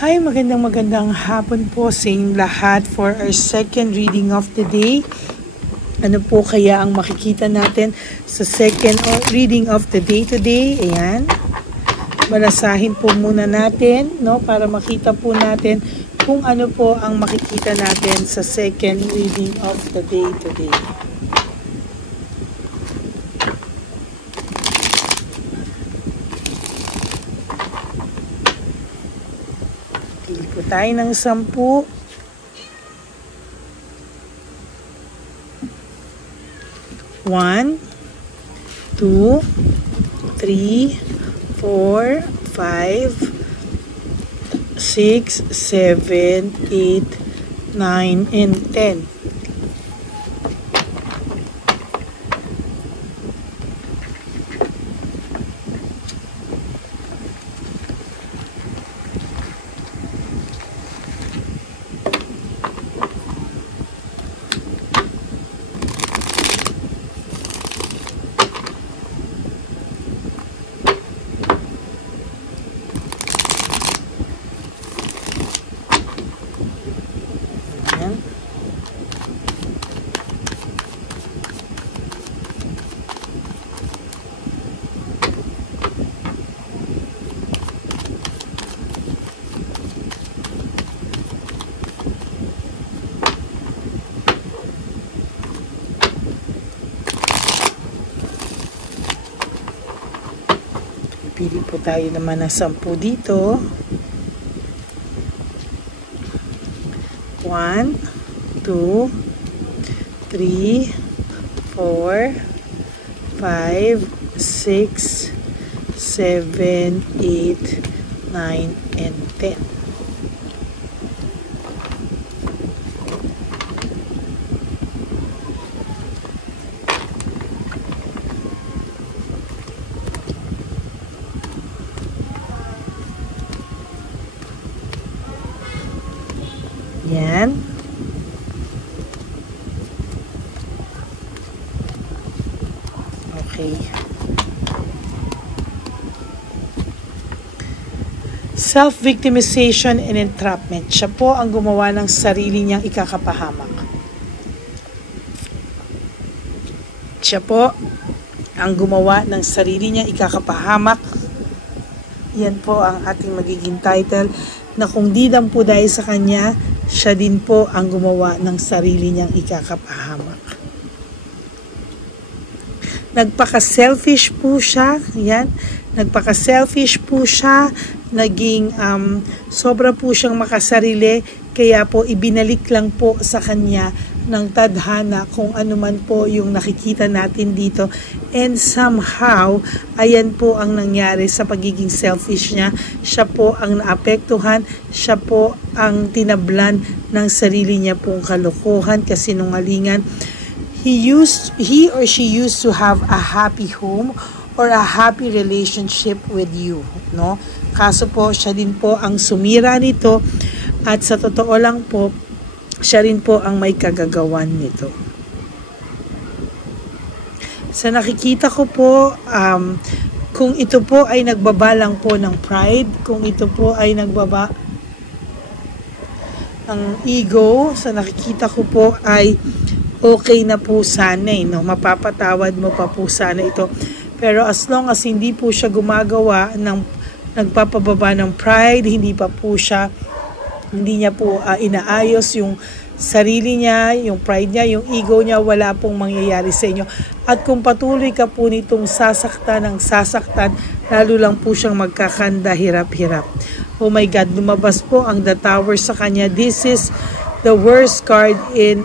Hi, magandang hapon po sa inyong lahat for our second reading of the day. Ano po kaya ang makikita natin sa second reading of the day today? Ayan. Balasahin po muna natin, no, para makita po natin kung ano po ang makikita natin sa second reading of the day today. Pili po tayo ng 10. 1, 2, 3, 4, 5, 6, 7, 8, 9, and 10. Pili po tayo naman ng 10 dito. 1, 2, 3, 4, 5, 6, 7, 8, 9, and 10. Yan. Okay. Self-victimization and entrapment. Siya po ang gumawa ng sarili niyang ikakapahamak. Siya po ang gumawa ng sarili niyang ikakapahamak. Yan po ang ating magiging title, na kung di lang po dahil sa kanya, siya din po ang gumawa ng sarili niyang ikakapahamak. Nagpaka-selfish po siya. Yan. Nagpaka-selfish po siya. Naging sobra po siyang makasarili. Kaya po ibinalik lang po sa kanya ng tadhana kung ano man po yung nakikita natin dito. And somehow, ayan po ang nangyari sa pagiging selfish niya. Siya po ang naapektuhan. Siya po ang tinablan ng sarili niya pong kalokohan, kasinungalingan. He or she used to have a happy home or a happy relationship with you, no? Kaso po, siya din po ang sumira nito, at sa totoo lang po, siya rin po ang may kagagawan nito. Sa nakikita ko po, kung ito po ay nagbabalang po ng pride, kung ito po ay nagbaba ng ego, sa nakikita ko po ay okay na po sana, no? Mapapatawad mo pa po sana ito. Pero as long as hindi po siya gumagawa ng nagpapababa ng pride, hindi niya po inaayos yung sarili niya, yung pride niya, yung ego niya, wala pong mangyayari sa inyo. At kung patuloy ka po nitong sasaktan, lalo lang po siyang magkakanda, hirap-hirap. Oh my God, lumabas po ang The Tower sa kanya. This is the worst card in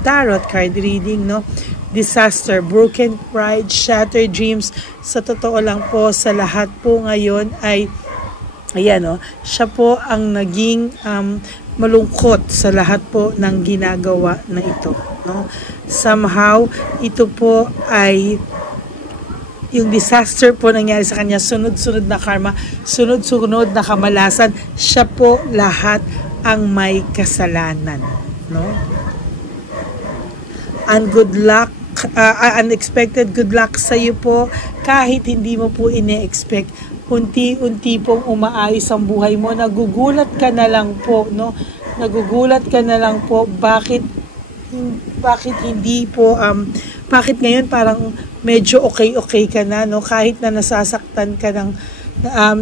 tarot card reading, no? Disaster, broken pride, shattered dreams. Sa totoo lang po, sa lahat po ngayon ay ayan, no? Siya po ang naging malungkot sa lahat po ng ginagawa na ito, no? Somehow, ito po ay yung disaster po nangyari sa kanya, sunod-sunod na karma, sunod-sunod na kamalasan. Siya po lahat ang may kasalanan, no? And good luck, unexpected good luck sa iyo po, kahit hindi mo po ine-expect, unti-unti pong umaayos ang buhay mo. Nagugulat ka na lang po, no? Nagugulat ka na lang po bakit hindi po bakit ngayon parang medyo okay ka na, no? Kahit na nasasaktan ka ng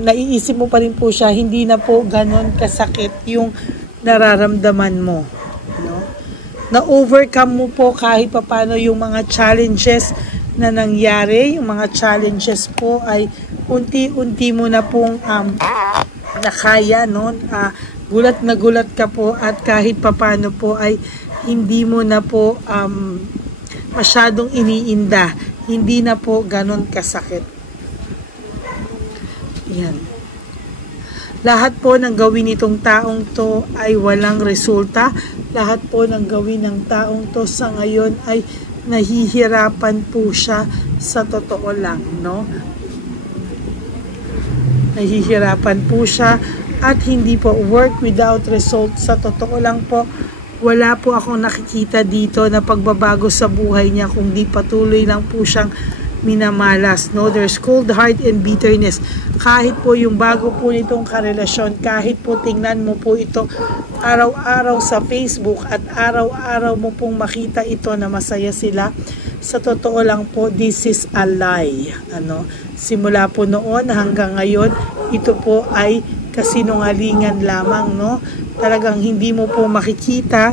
naiisip mo pa rin po siya, hindi na po ganon kasakit yung nararamdaman mo, no? Na-overcome mo po kahit papaano yung mga challenges na nangyari. Yung mga challenges po ay unti-unti mo na pong nakaya, no? Gulat na gulat ka po at kahit papaano po ay hindi mo na po masyadong iniinda. Hindi na po ganon kasakit. Yan. Lahat po ng gawin nitong taong to ay walang resulta. Lahat po ng gawin ng taong to sa ngayon ay nahihirapan po siya sa totoo lang, no? Nahihirapan po siya at hindi po work without result. Sa totoo lang po, wala po akong nakikita dito na pagbabago sa buhay niya kung di patuloy lang po siyang minamalas, no? There's cold heart and bitterness. Kahit po yung bago po nitong karelasyon, kahit po tingnan mo po ito araw-araw sa Facebook at araw-araw mo pong makita ito na masaya sila, sa totoo lang po, this is a lie. Simula po noon hanggang ngayon, ito po ay kasinungalingan lamang, no? Talagang hindi mo po makikita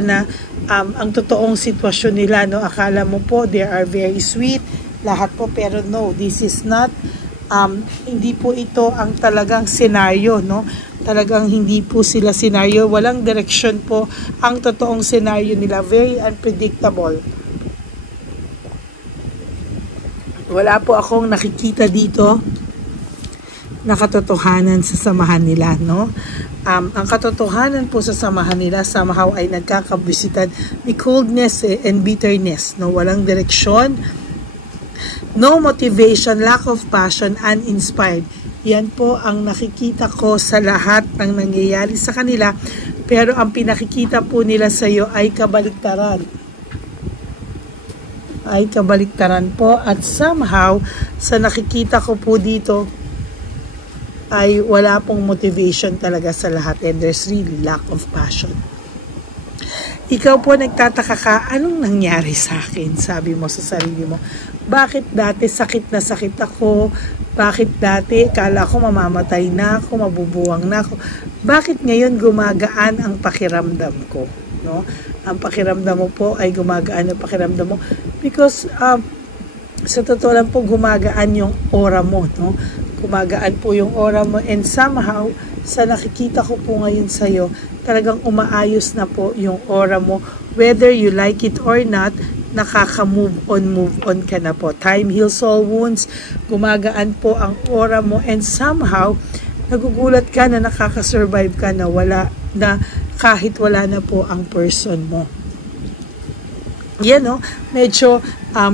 na ang totoong sitwasyon nila, no? Akala mo po they are very sweet, lahat po, pero no, this is not hindi po ito ang talagang senaryo, no? Talagang hindi po sila senaryo, walang direksyon po ang totoong senaryo nila, very unpredictable. Wala po akong nakikita dito na katotohanan sa samahan nila, no? Ang katotohanan po sa samahan nila somehow ay nagkakabisitan ni coldness and bitterness, no? Walang direksyon, no motivation, lack of passion, uninspired. Yan po ang nakikita ko sa lahat ng nangyayari sa kanila, pero ang pinakikita po nila sa iyo ay kabaliktaran. Ay kabaliktaran po, at somehow sa nakikita ko po dito ay wala pong motivation talaga sa lahat, and there's really lack of passion. Ikaw po nagtataka ka, anong nangyari sa akin? Sabi mo sa sarili mo, bakit dati sakit na sakit ako? Bakit dati kala ko mamamatay na ako, mabubuwang na ako? Bakit ngayon gumagaan ang pakiramdam ko? No? Ang pakiramdam mo po ay gumagaan ang pakiramdam mo because sa totoo lang po gumagaan yung aura mo, no? Gumagaan po yung aura mo, and somehow sa nakikita ko po ngayon sa'yo, talagang umaayos na po yung aura mo, whether you like it or not. Nakaka-move on ka na po. Time heals all wounds. Gumagaan po ang aura mo, and somehow nagugulat ka na nakaka-survive ka na kahit wala na po ang person mo. Yan, no? Medyo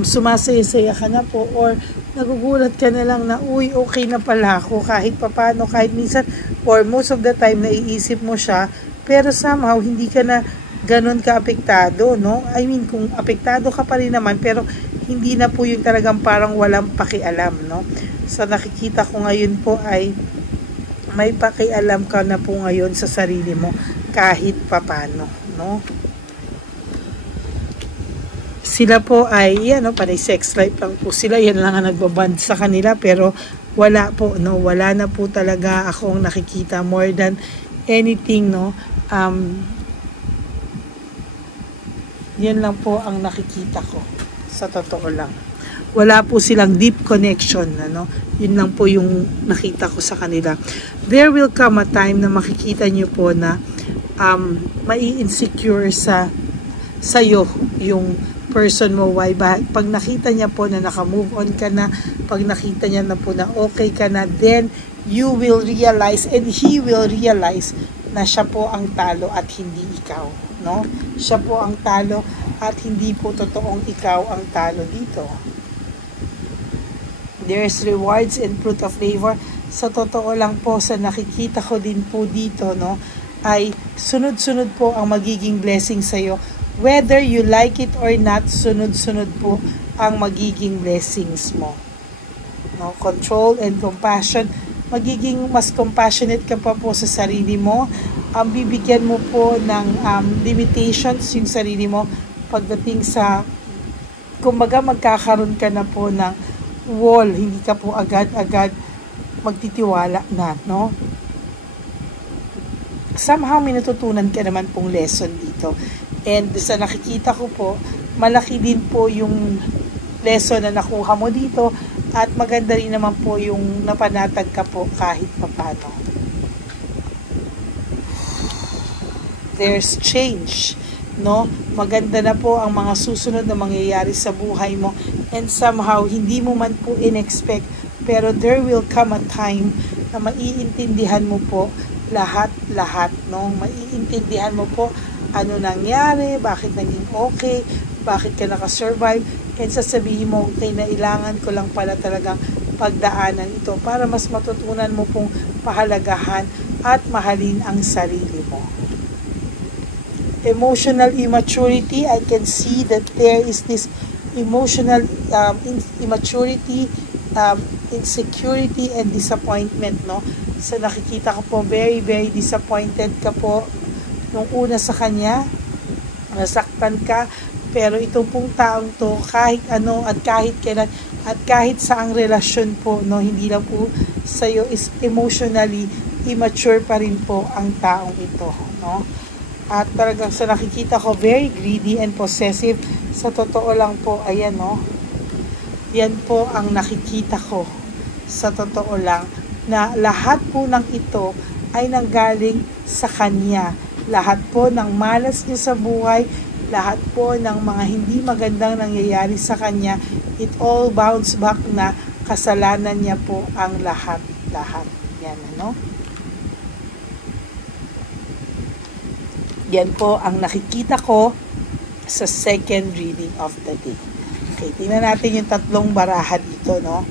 sumasaya-saya ka na po, or nagugulat ka na lang na, uy, okay na pala ako kahit papano, kahit minsan, or most of the time naiisip mo siya, pero somehow hindi ka na ganon ka apektado, no? I mean, kung apektado ka pa rin naman, pero hindi na po yung talagang parang walang pakialam, no? So nakikita ko ngayon po ay may pakialam ka na po ngayon sa sarili mo kahit papano, no? Sila po ay, panay sex life lang po sila, yan lang ang nagbaband sa kanila, pero wala po, no? Wala na po talaga akong nakikita more than anything, no? Yan lang po ang nakikita ko, sa totoo lang. Wala po silang deep connection, Yun lang po yung nakita ko sa kanila. There will come a time na makikita nyo po na mai-insecure sa'yo yung person mo. Why? Pag nakita niya po na naka-move on ka na, pag nakita niya na po na okay ka na, then you will realize and he will realize na siya po ang talo at hindi ikaw, no? Siya po ang talo at hindi po totoong ikaw ang talo dito. There's rewards and fruit of labor. Sa totoo lang po, sa nakikita ko din po dito, no, ay sunod-sunod po ang magiging blessing sa'yo. Whether you like it or not, sunod-sunod po ang magiging blessings mo. No? Control and compassion. Magiging mas compassionate ka pa po sa sarili mo. Bibigyan mo po ng limitations yung sarili mo pagdating sa, kumbaga magkakaroon ka na po ng wall. Hindi ka po agad-agad magtitiwala na, no? Somehow, minututunan ka naman pong lesson dito. And sa nakikita ko po, malaki din po yung lesson na nakuha mo dito at maganda rin naman po yung napanatag ka po kahit papano. There's change, no? Maganda na po ang mga susunod na mangyayari sa buhay mo and somehow, hindi mo man po in-expect, pero there will come a time na maiintindihan mo po lahat, no? Maiintindihan mo po ano nangyari, bakit naging okay, bakit ka nakasurvive, and sasabihin mo, kailangan ko lang pala talagang pagdaanan ito para mas matutunan mo pong pahalagahan at mahalin ang sarili mo. Emotional immaturity, I can see that there is this emotional immaturity, insecurity, and disappointment, no? So nakikita ko po, very, very disappointed ka po nung una sa kanya, nasaktan ka, pero itong pong taong to, kahit ano at kahit kailan, at kahit saang relasyon po, no, hindi lang po sa'yo, is emotionally immature pa rin po ang taong ito, no? At talagang sa nakikita ko, very greedy and possessive. Sa totoo lang po, ayan, no? Yan po ang nakikita ko. Sa totoo lang, na lahat po ng ito ay nanggaling sa kanya. Lahat po ng malas niya sa buhay, lahat po ng mga hindi magandang nangyayari sa kanya, it all bounce back na kasalanan niya po ang lahat. Yan, ano? Yan po ang nakikita ko sa second reading of the day. Okay, tingnan natin yung tatlong baraha dito, no?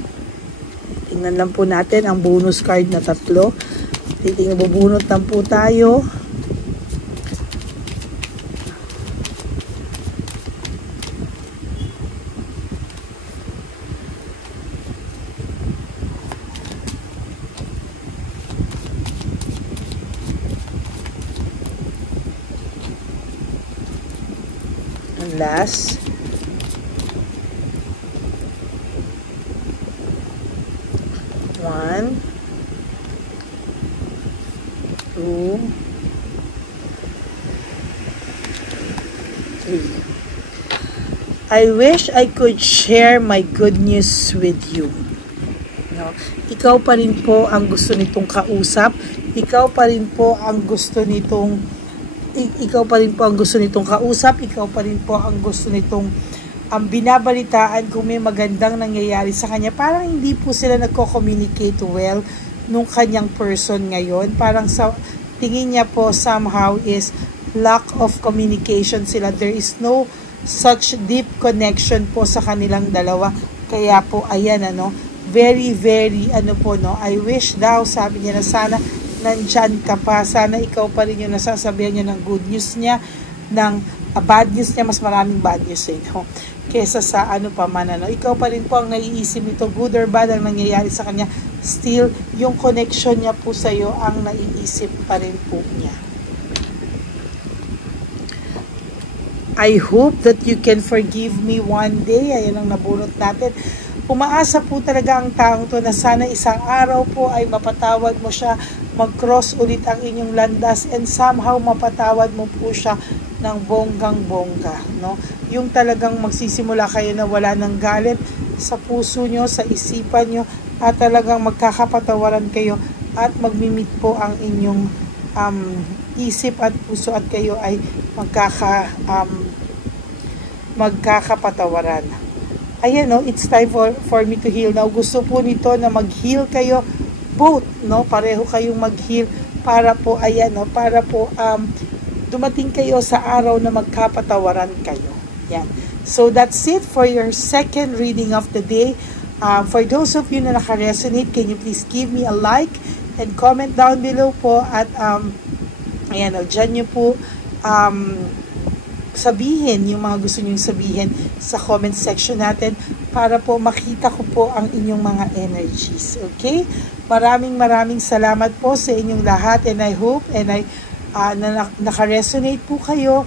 Tingnan lang po natin ang bonus card na tatlo. Tingnan, bubunot lang po tayo. And last, one, two, three. I wish I could share my good news with you. No? Ikaw pa rin po ang gusto nitong kausap. Ikaw pa rin po ang gusto nitong kausap. Ikaw pa rin po ang gusto nitong binabalitaan kung may magandang nangyayari sa kanya. Parang hindi po sila nagko-communicate well nung kanyang person ngayon. Parang sa tingin niya po somehow is lack of communication sila. There is no such deep connection po sa kanilang dalawa. Kaya po, ayan, ano, very, very, I wish daw, sabi niya, na sana nandyan ka pa. Sana ikaw pa rin yung nasasabihan niya ng good news niya, ng bad news niya, mas maraming bad news no? Kesa sa ikaw pa rin po ang naiisip nito, good or bad ang nangyayari sa kanya, still, yung connection niya po sa'yo ang naiisip pa rin po niya. I hope that you can forgive me one day. Ayan ang nabunot natin. Umaasa po talaga ang taong to na sana isang araw po ay mapatawad mo siya, mag-cross ulit ang inyong landas, and somehow mapatawad mo po siya ng bonggang-bongga, no? Yung talagang magsisimula kayo na wala ng galit sa puso nyo, sa isipan nyo, at talagang magkakapatawaran kayo at magmimit po ang inyong isip at puso at kayo ay magkakapatawaran. Ayan, no, it's time for me to heal. Now, gusto po nito na mag-heal kayo both, no? Pareho kayong mag-heal para po, ayan, no, para po dumating kayo sa araw na magkapatawaran kayo. Yan. So, that's it for your second reading of the day. For those of you na naka-resonate, can you please give me a like and comment down below po at ayan, o, dyan nyo po sabihin yung mga gusto nyong sabihin sa comment section natin para po makita ko po ang inyong mga energies. Okay? Maraming salamat po sa inyong lahat, and I hope and naka-resonate po kayo.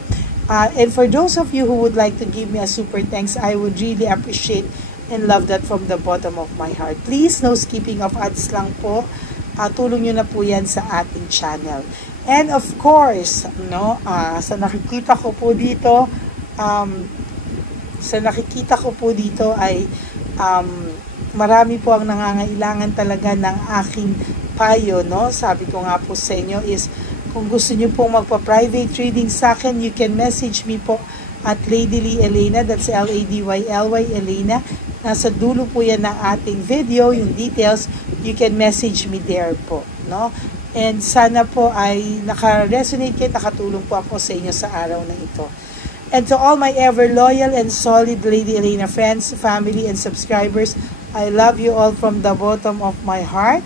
And for those of you who would like to give me a super thanks, I would really appreciate and love that from the bottom of my heart. Please, no skipping of ads lang po. Tulong nyo na po yan sa ating channel. And of course, sa nakikita ko po dito, ay marami po ang nangangailangan talaga ng aking payo, no? Sabi ko nga po sa inyo is, kung gusto nyo pong magpa-private reading sa akin, you can message me po at Ladyly Elena, that's L-A-D-Y-L-Y Elena. Nasa dulo po yan ng ating video, yung details, you can message me there po, no? And sana po ay naka-resonate kayo, nakatulong po ako sa inyo sa araw na ito. And to all my ever loyal and solid Lady Elena friends, family, and subscribers, I love you all from the bottom of my heart.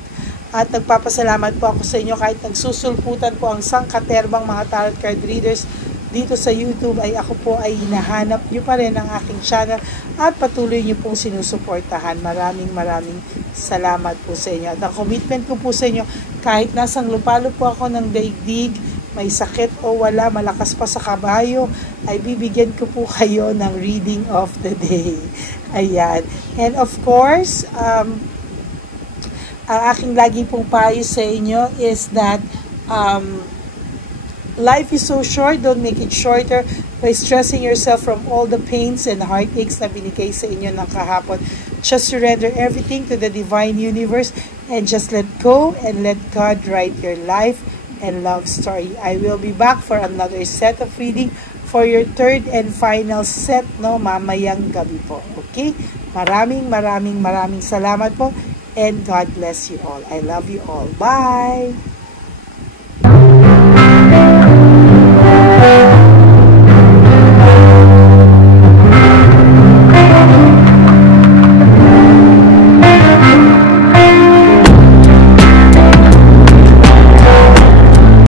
At nagpapasalamat po ako sa inyo kahit nagsusulputan po ang sangkaterbang mga tarot card readers dito sa YouTube, ay ako po ay hinahanap nyo pa rin ang aking channel at patuloy nyo pong sinusuportahan. Maraming salamat po sa inyo. At ang commitment ko po sa inyo, kahit nasang lupalo po ako ng daigdig, may sakit o wala, malakas pa sa kabayo, ay bibigyan ko po kayo ng reading of the day. Ayan. And of course, ang aking lagi pong payo sa inyo is that life is so short, don't make it shorter by stressing yourself from all the pains and heartaches na binigay sa inyo ng kahapon. Just surrender everything to the divine universe and just let go and let God write your life and love story. I will be back for another set of reading for your third and final set, no, mamayang gabi po. Okay? Maraming salamat po, and God bless you all. I love you all. Bye!